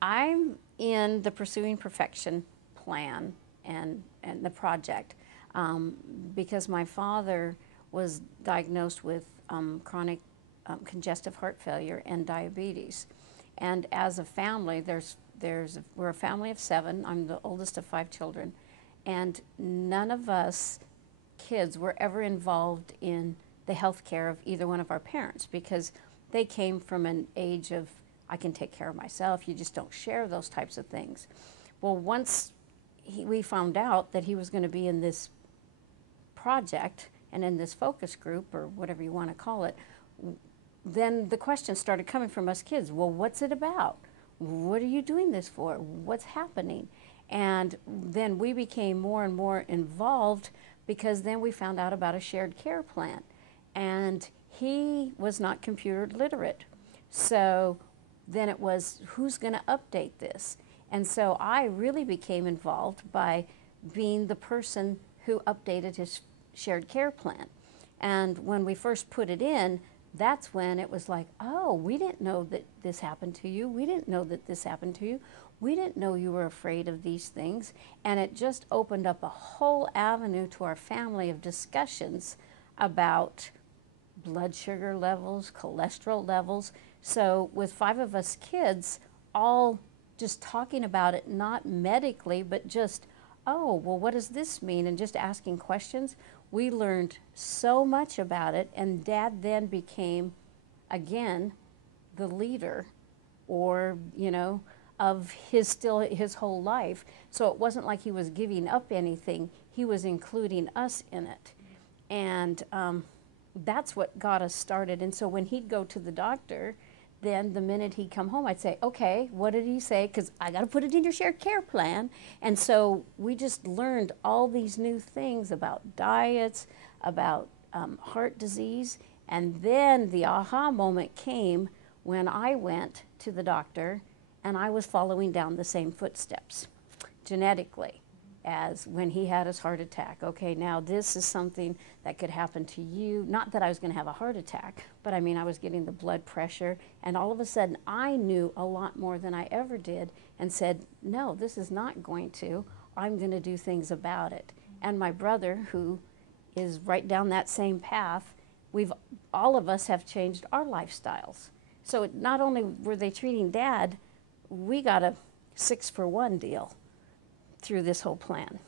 I'm in the Pursuing Perfection plan and the project because my father was diagnosed with chronic congestive heart failure and diabetes. And as a family, we're a family of 7. I'm the oldest of 5 children. And none of us kids were ever involved in the health care of either one of our parents because they came from an age of, I can take care of myself, you just don't share those types of things. Well, once we found out that he was going to be in this project and in this focus group, or whatever you want to call it, then the questions started coming from us kids. Well, what's it about? What are you doing this for? What's happening? And then we became more and more involved because then we found out about a shared care plan. And he was not computer literate. So then it was, who's going to update this? And so I really became involved by being the person who updated his shared care plan. And when we first put it in, that's when it was like, oh, we didn't know that this happened to you. We didn't know that this happened to you. We didn't know you were afraid of these things. And it just opened up a whole avenue to our family of discussions about blood sugar levels, cholesterol levels. So with 5 of us kids, all just talking about it, not medically, but just, oh, well, what does this mean? And just asking questions. We learned so much about it, and Dad then became, again, the leader, or, of his whole life. So it wasn't like he was giving up anything. He was including us in it. And that's what got us started. And so when he'd go to the doctor, then the minute he'd come home, I'd say, okay, what did he say? Because I got to put it in your shared care plan. And so we just learned all these new things about diets, about heart disease. And then the aha moment came when I went to the doctor and I was following down the same footsteps genetically as when he had his heart attack. Okay, now this is something that could happen to you. Not that I was going to have a heart attack, but I mean, I was getting the blood pressure, and all of a sudden I knew a lot more than I ever did and said, no, this is not going to. I'm going to do things about it. And my brother, who is right down that same path, all of us have changed our lifestyles. So not only were they treating Dad, we got a 6-for-1 deal through this whole plan.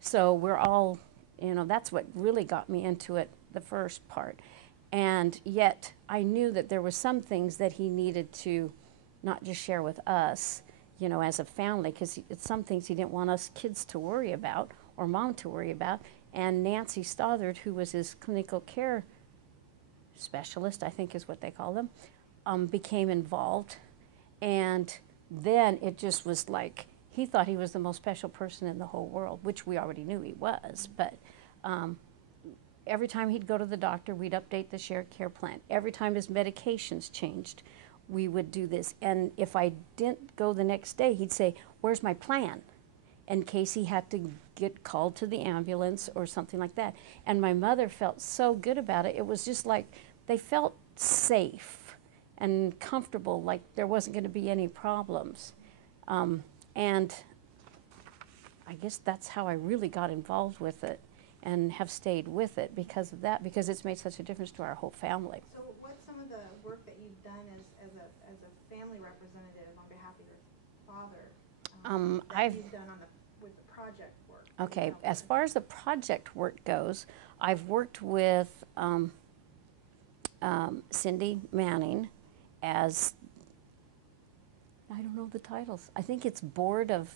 So we're all, that's what really got me into it, the first part. And yet I knew that there were some things that he needed to not just share with us, as a family, because it's some things he didn't want us kids to worry about or Mom to worry about. And Nancy Stothard, who was his clinical care specialist, I think is what they call them, became involved. And then it just was like, he thought he was the most special person in the whole world, which we already knew he was. But every time he'd go to the doctor, we'd update the shared care plan. Every time his medications changed, we would do this. And if I didn't go the next day, he'd say, where's my plan? In case he had to get called to the ambulance or something like that. And my mother felt so good about it. It was just like they felt safe and comfortable, like there wasn't going to be any problems. And I guess that's how I really got involved with it and have stayed with it because of that, because it's made such a difference to our whole family. So what's some of the work that you've done as a family representative on behalf of your father that you've done with the project work? Okay, as far as the project work goes, I've worked with Cindy Manning as, I don't know the titles. I think it's board of,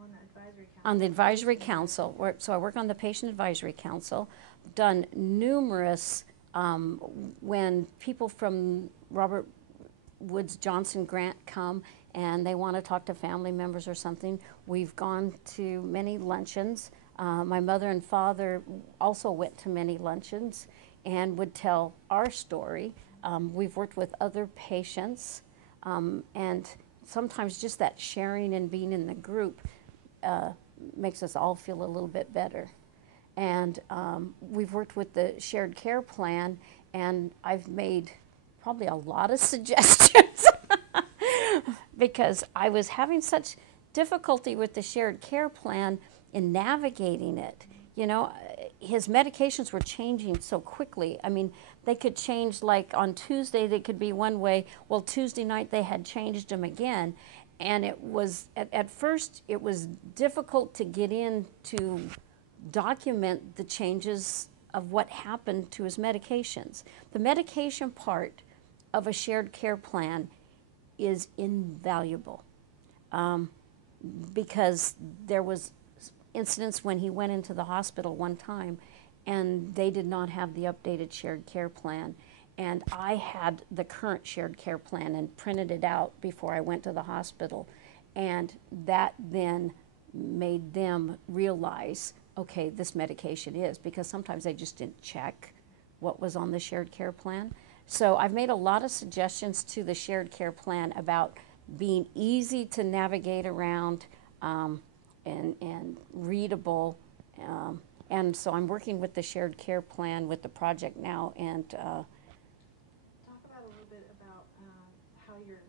On the advisory council. on the advisory council. So I work on the patient advisory council, done numerous, when people from Robert Woods Johnson Grant come and they want to talk to family members or something, we've gone to many luncheons. My mother and father also went to many luncheons and would tell our story. We've worked with other patients, and sometimes just that sharing and being in the group makes us all feel a little bit better. And we've worked with the shared care plan, and I've made probably a lot of suggestions because I was having such difficulty with the shared care plan in navigating it. You know, his medications were changing so quickly. I mean, they could change, like on Tuesday they could be one way. Well, Tuesday night they had changed them again. And it was, at first, it was difficult to get in to document the changes of what happened to his medications. The medication part of a shared care plan is invaluable, because there was incidents when he went into the hospital one time and they did not have the updated shared care plan. And I had the current shared care plan and printed it out before I went to the hospital. And that then made them realize, okay, this medication is, because sometimes they just didn't check what was on the shared care plan. So I've made a lot of suggestions to the shared care plan about being easy to navigate around, and readable. And so I'm working with the shared care plan with the project now, and Talk about a little bit about how you're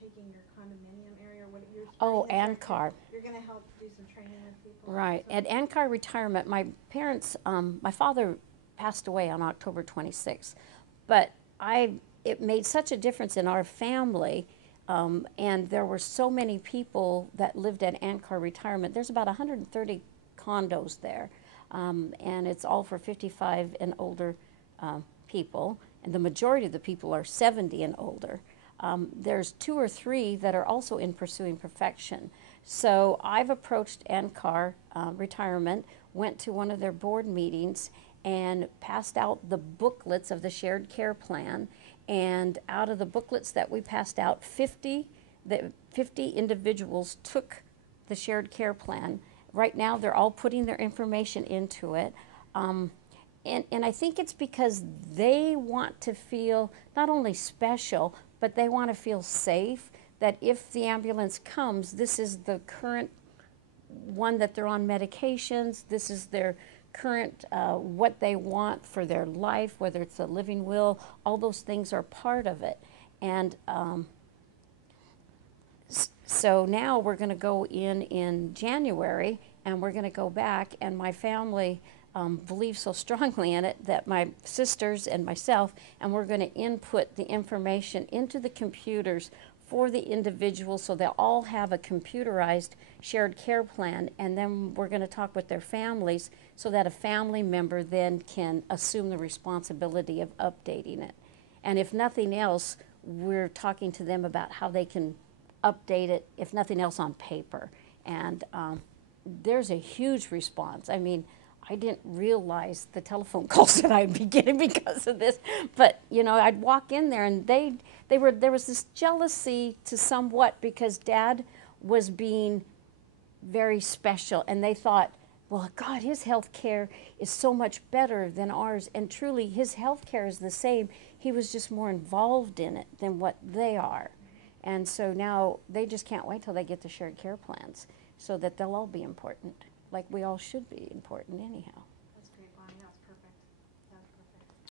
taking your condominium area, what you're. oh, starting this ANCAR. You're going to help do some training with people. Right. So- At ANCAR Retirement, my parents, my father passed away on October 26th, but it made such a difference in our family, and there were so many people that lived at ANCAR Retirement. There's about 130 condos there, and it's all for 55 and older people, and the majority of the people are 70 and older. There's 2 or 3 that are also in Pursuing Perfection. So I've approached ANCAR Retirement, went to one of their board meetings, and passed out the booklets of the shared care plan. And out of the booklets that we passed out, 50 individuals took the shared care plan. Right now, they're all putting their information into it. And I think it's because they want to feel not only special, but they want to feel safe, that if the ambulance comes, this is the current one that they're on medications, this is their current, what they want for their life, whether it's a living will, all those things are part of it. And so now we're going to go in January, and we're going to go back, and my family believe so strongly in it that my sisters and myself, and we're going to input the information into the computers for the individuals, so they'll all have a computerized shared care plan, and then we're going to talk with their families so that a family member then can assume the responsibility of updating it. And if nothing else, we're talking to them about how they can update it, if nothing else, on paper. And there's a huge response. I mean, I didn't realize the telephone calls that I'd be getting because of this, but you know, I'd walk in there and there was this jealousy to somewhat, because Dad was being very special, and they thought, well, God, his health care is so much better than ours, and truly his health care is the same. He was just more involved in it than what they are. And so now they just can't wait till they get the shared care plans, so that they'll all be important, like we all should be important anyhow.